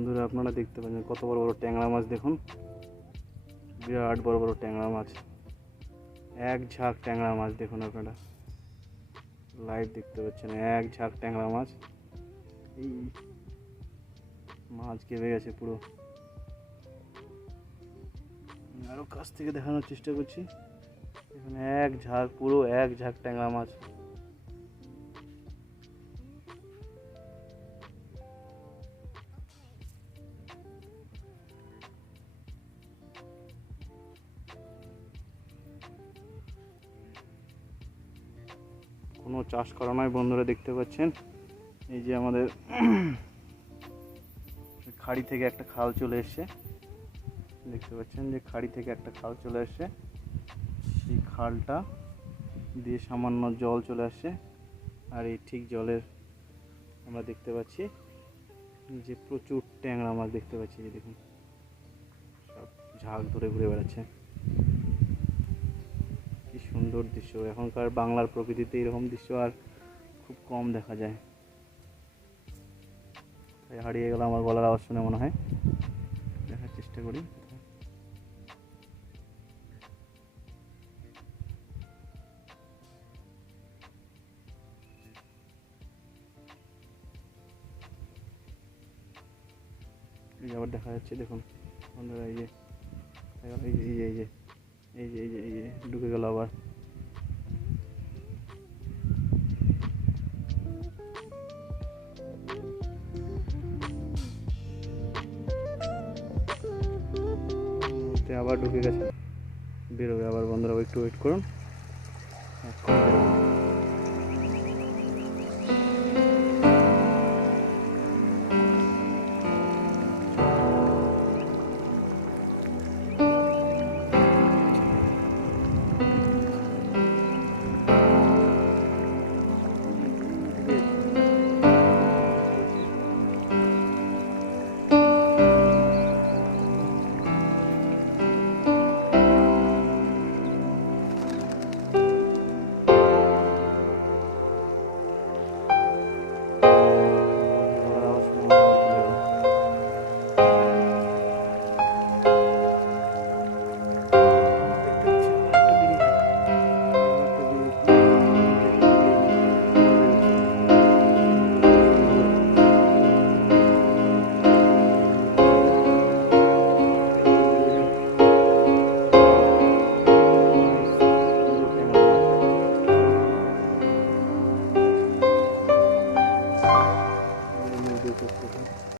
বন্ধুরা আপনারা দেখতে পাচ্ছেন কত বড় বড় ট্যাংরা মাছ, দেখুন বিরাট বড় বড় ট্যাংরা মাছ, এক ঝাঁক ট্যাংরা মাছ। দেখুন আপনারা লাইভ দেখতে পাচ্ছেন এক ঝাঁক ট্যাংরা মাছ। এই মাছ কেঁপে গেছে পুরো। আরো কাছ থেকে দেখানোর চেষ্টা করছি। এখানে এক ঝাঁক, পুরো এক ঝাঁক ট্যাংরা মাছ। কোনো চাষ করা নয় বন্ধুরা, দেখতে পাচ্ছেন এই যে আমাদের খাড়ি থেকে একটা খাল চলে এসছে। দেখতে পাচ্ছেন যে খাড়ি থেকে একটা খাল চলে আসছে, সেই খালটা দিয়ে সামান্য জল চলে আসছে। আর এই ঠিক জলের আমরা দেখতে পাচ্ছি যে প্রচুর ট্যাংরা মাছ দেখতে পাচ্ছি। যে দেখুন সব ঝাঁক ধরে ঘুরে বেড়াচ্ছে। কি সুন্দর দৃশ্য! এখনকার বাংলার প্রকৃতিতে এরকম দৃশ্য আর খুব কম দেখা যায়। তাই হারিয়ে গেল আমার গলার আওয়াজ শুনে মনে হয়। দেখার চেষ্টা করি। এই যে আবার দেখা যাচ্ছে, দেখুন বন্ধুরা, এই যে এই যে এই যে এই যে এই যে এই যে এই যে ঢুকে গেল আবার। আবার ঢুকে গেছে, বেরোবে আবার বন্ধুরা, একটু ওয়েট করুন।